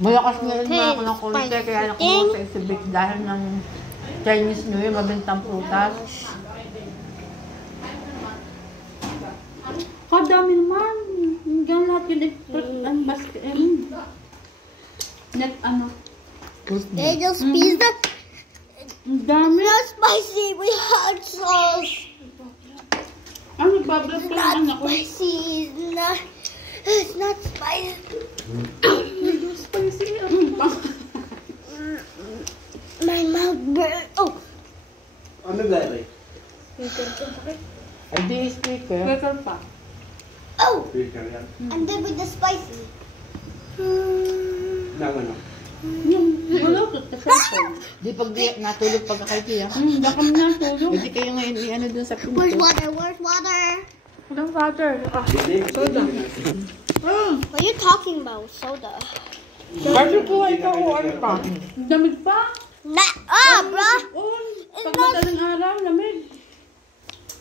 Malakas na rin mga ako ng konti, kaya nakuha sa exhibit dahil ng Chinese New Year, mabintang prutas. Kadami naman. Hanggang lahat yun ang basket. Net ano? Angel's pizza. Ang dami. Not spicy. We hot sauce. Ano, nagbablog ko lang Not ako. spicy. It's not spicy. Spicy. My mouth burn. Oh. Ano gari? Ay, di speaker. Speaker pa. Oh. Filter yan. And then with the spicy. Nang ano? Yung bulutot na cellphone. Di pag natulog pagkakay ah. Baka mo natulog. Hindi kayo ngayon i-ano dun sa pinto. Where's water? Where's water? Walang water. Soda. What are you talking about? Soda. Kasi po ay ikaw ano pa. Damig pa. Bro. Pag madaling araw, lamig.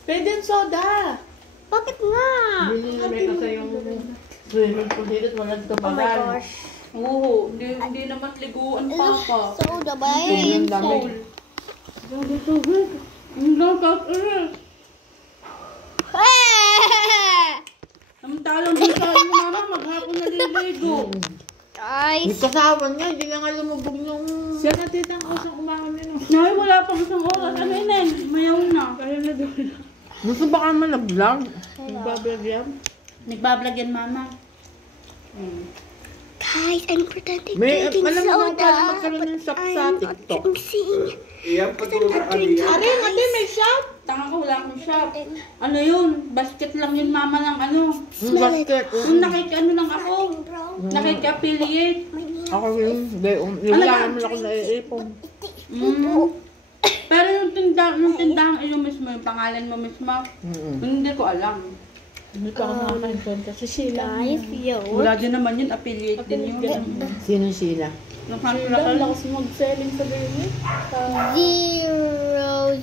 Pwede yung soda. Bakit nga? Hindi namin kasi yung swimming pool dito, walang Oh my tumagal. gosh. Oo, hindi naman liguan pa. Soda ba? Sobrang dami. Ang lakas Samantalang di sa iyo mama, maghapon naliligo. Guys. Yung kasawa niya, hindi na nga lumubog yung... Siya natitang usang umakan nila. Nay, wala pang isang oras. Ano yun? Mayaw na. Kaya na doon. Gusto ba ka man nag-vlog? Nagbablog yan? Nagbablog yan mama. Guys, I'm pretending May, drinking alam mo soda. paano magkaroon ng shop sa I'm not TikTok? drinking. Iyan pa tulog ka kanina. Are, ate, may shop. Tanga ko, wala akong shop. Ano yun? Basket lang yun mama ng ano. Yung basket. Kung nakiki-ano lang ako. Bro. Nakiki-affiliate. Ako yun. Wala naman ako naiipon. Pero yung tindahan yung mismo, yung pangalan mo mismo, hindi ko alam. Hindi pa ako nakakaintun kasi Sheila. Wala din naman yun, affiliate din yun. Sino sila? Nakakala kasi mag-selling sa ganyan. Zero.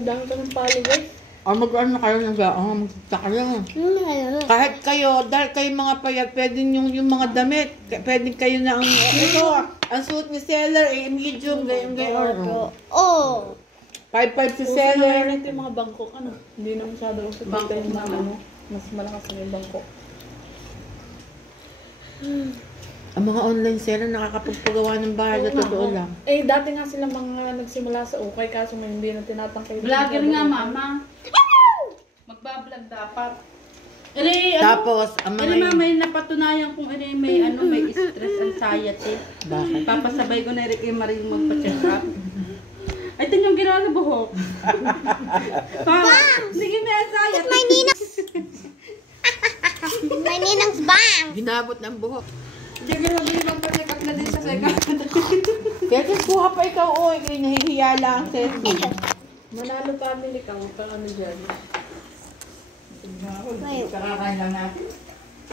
Dami ka ng followers. Mag-ano kayo magtaka kayo. Kahit kayo, dahil kayo mga payat, pwede yung mga damit, pwede kayo na ang, ito, ang suit ni seller, medium, gayon. Oh. 5-5 si seller. Ito yung mga bangkok, ano? Hindi na masyado sa bangkok na ano. Mas malakas na yung bangkok. Ang mga online seller nakakapagpagawa ng bahay na totoo lang. Eh, dati nga sila mga nagsimula sa ukay, kaso may hindi na tinatangkay. Vlogger nga, mama. Magbablog dapat. Ere, Tapos, ang ere, mga mama, yung napatunayan kong ere, may stress anxiety. Bakit? Papasabay ko na rin kay Marie magpa-check up. Ay, ito yung ginawa na buhok. Sige, may anxiety. My ninang. My ninang's bang. Ginabot ng buhok. Sige, sabi magpa-check up na din sa second. Kaya kuha pa ikaw, oy, nahihiya lang, Ceci. Manalo family ka, huwag kang ano dyan. Kakakain lang natin.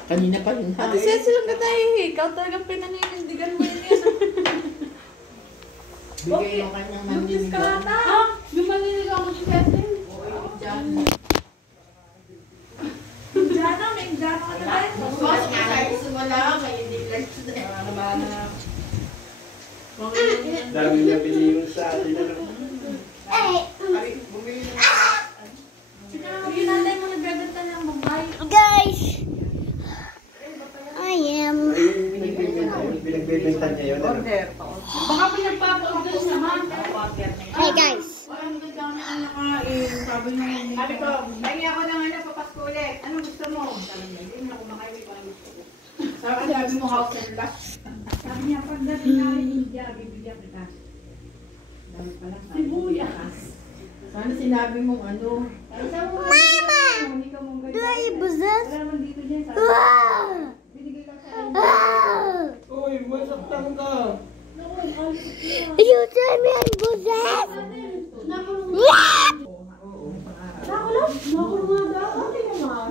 Kanina pa rin ha. Ate Ceci lang ka tayo eh. Ikaw talagang pinaninindigan mo yun yan. Bigay yung kanyang Lumis ka maniligaw. ata. Ah, yung maniligaw ako si Ceci. Indiana, may Indiana ka na tayo. Mas gusto mo lang, may hindi lang. Dami niya piniyong sa atin. Sige natin mo nagbebenta ng Mumbai. Guys. I am. Pinagbibintan niya yun. Baka pinagpapa-order naman. Hey guys. Ang ganda na ang nakain. Sabi niya, Sabi ko, pahingi ako ng papasko ulit. Ano gusto mo? Sabi niya, hindi na ako makaiwi ko ang gusto ko. sabi mo house and lot. Sabi niya, pagdating namin India, bibigyan kita. Dami pala. Sibuyas. Sana sinabi mong ano. Mama. Do I possess? Wala naman dito dyan. Sabi binigay lang sa Uy, masaktan ka. You tell me I'm possessed. What? Nakulong nga daw. Okay naman.